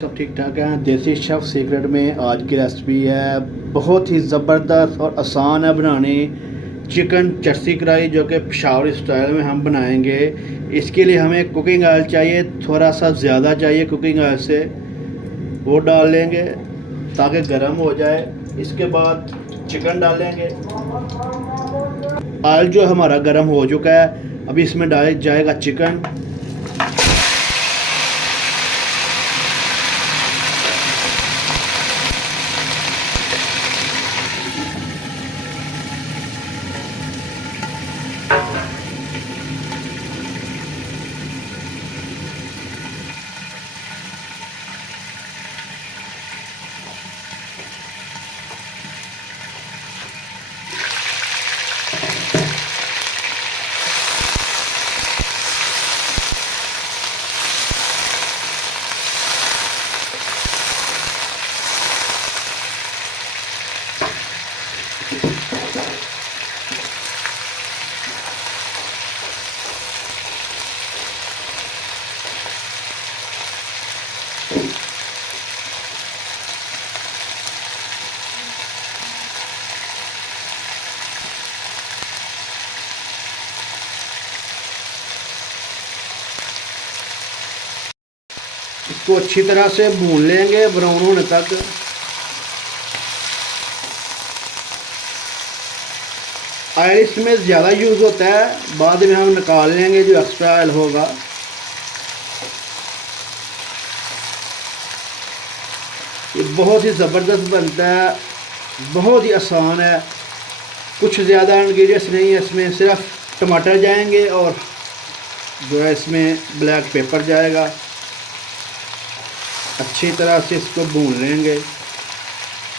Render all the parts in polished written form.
सब ठीक ठाक है। देसी शेफ़ सीक्रेट में आज की रेसिपी है बहुत ही ज़बरदस्त और आसान है बनानी, चिकन चर्सी कढ़ाई, जो कि पेशावरी स्टाइल में हम बनाएंगे। इसके लिए हमें कुकिंग ऑयल चाहिए, थोड़ा सा ज़्यादा चाहिए कुकिंग ऑयल से, वो डाल लेंगे ताकि गर्म हो जाए। इसके बाद चिकन डालेंगे। ऑयल जो हमारा गर्म हो चुका है, अभी इसमें डाल जाएगा चिकन। इसको अच्छी तरह से भून लेंगे ब्राउन होने तक। ऑयल इसमें ज़्यादा यूज़ होता है, बाद में हम निकाल लेंगे जो एक्स्ट्रा ऑयल होगा। ये बहुत ही ज़बरदस्त बनता है, बहुत ही आसान है, कुछ ज़्यादा इंग्रेडिएंट्स नहीं है इसमें, सिर्फ टमाटर जाएंगे और जो है इसमें ब्लैक पेपर जाएगा। अच्छी तरह से इसको भून लेंगे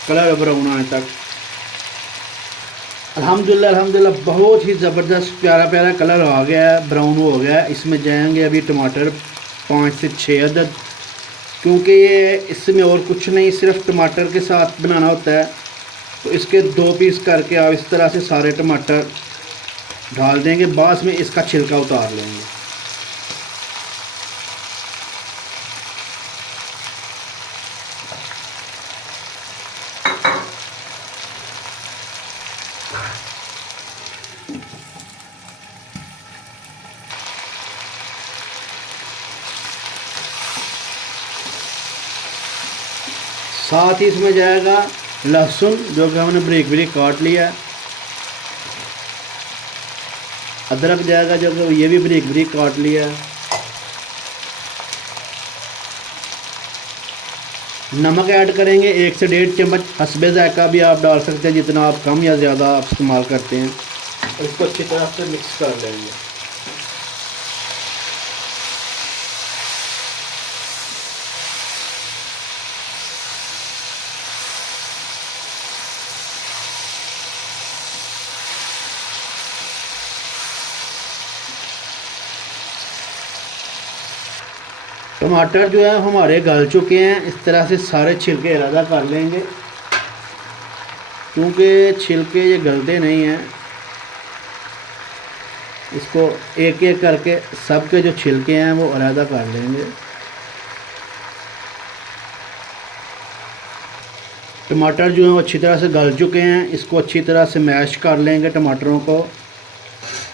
कलर ब्राउन आने तक। अल्हम्दुलिल्लाह अल्हम्दुलिल्लाह बहुत ही ज़बरदस्त प्यारा प्यारा कलर आ गया है, ब्राउन हो गया है। इसमें जाएंगे अभी टमाटर 5 से 6 अदद, क्योंकि ये इसमें और कुछ नहीं, सिर्फ टमाटर के साथ बनाना होता है। तो इसके 2 पीस करके आप इस तरह से सारे टमाटर डाल देंगे, बाद में इसका छिलका उतार लेंगे। साथ ही इसमें जाएगा लहसुन, जो कि हमने बारीक बारीक काट लिया है। अदरक जाएगा, जो कि ये भी बारीक बारीक काट लिया है। नमक ऐड करेंगे 1 से 1.5 चम्मच, हस्बे जायका भी आप डाल सकते हैं, जितना आप कम या ज़्यादा आप इस्तेमाल करते हैं। और इसको अच्छी तरह से मिक्स कर लेंगे। टमाटर जो है हमारे गल चुके हैं, इस तरह से सारे छिलके अलग कर लेंगे, क्योंकि छिलके ये गलते नहीं हैं। इसको एक एक करके सबके जो छिलके हैं वो अलग कर लेंगे। टमाटर जो हैं वो अच्छी तरह से गल चुके हैं, इसको अच्छी तरह से मैश कर लेंगे टमाटरों को।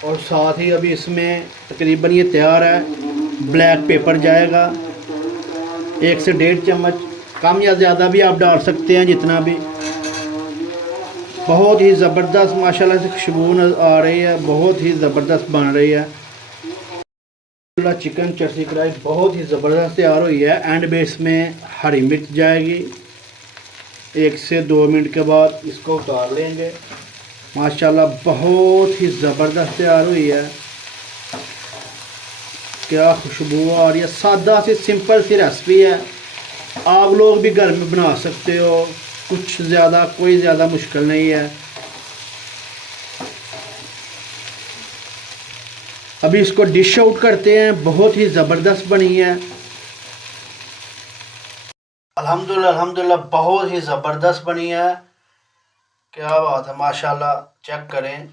और साथ ही अभी इसमें तकरीबन ये तैयार है। ब्लैक पेपर जाएगा 1 से 1.5 चम्मच, कम या ज़्यादा भी आप डाल सकते हैं, जितना भी। बहुत ही ज़बरदस्त माशाल्लाह से खुशबू आ रही है, बहुत ही ज़बरदस्त बन रही है। चिकन चर्सी कढ़ाई बहुत ही ज़बरदस्त तैयार हुई है। एंड बेस में हरी मिर्च जाएगी। 1 से 2 मिनट के बाद इसको उतार लेंगे। माशाल्लाह बहुत ही ज़बरदस्त तैयार हुई है, क्या खुशबू आ रही है। सादा सी सिंपल सी रेसिपी है, आप लोग भी घर में बना सकते हो, कुछ ज़्यादा कोई ज़्यादा मुश्किल नहीं है। अभी इसको डिश आउट करते हैं, बहुत ही ज़बरदस्त बनी है। अल्हम्दुलिल्लाह अल्हम्दुलिल्लाह बहुत ही ज़बरदस्त बनी है, क्या बात है माशाल्लाह। चेक करें,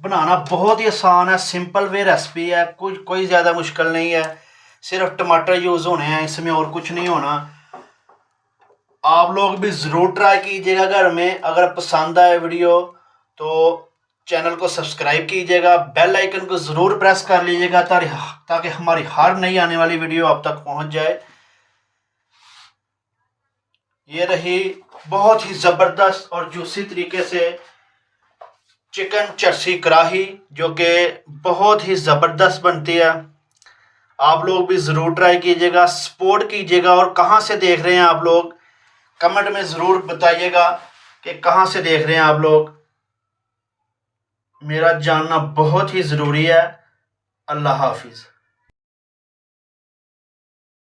बनाना बहुत ही आसान है, सिंपल वे रेसिपी है, कोई ज़्यादा मुश्किल नहीं है। सिर्फ टमाटर यूज़ होने हैं, इसमें और कुछ नहीं होना। आप लोग भी ज़रूर ट्राई कीजिएगा घर में। अगर पसंद आए वीडियो तो चैनल को सब्सक्राइब कीजिएगा, बेल आइकन को ज़रूर प्रेस कर लीजिएगा ताकि हमारी हर नई आने वाली वीडियो आप तक पहुंच जाए। ये रही बहुत ही ज़बरदस्त और जूसी तरीके से चिकन चरसी कढ़ाई, जो कि बहुत ही ज़बरदस्त बनती है। आप लोग भी ज़रूर ट्राई कीजिएगा, सपोर्ट कीजिएगा। और कहाँ से देख रहे हैं आप लोग, कमेंट में ज़रूर बताइएगा कि कहाँ से देख रहे हैं आप लोग। मेरा जानना बहुत ही ज़रूरी है। अल्लाह हाफिज़।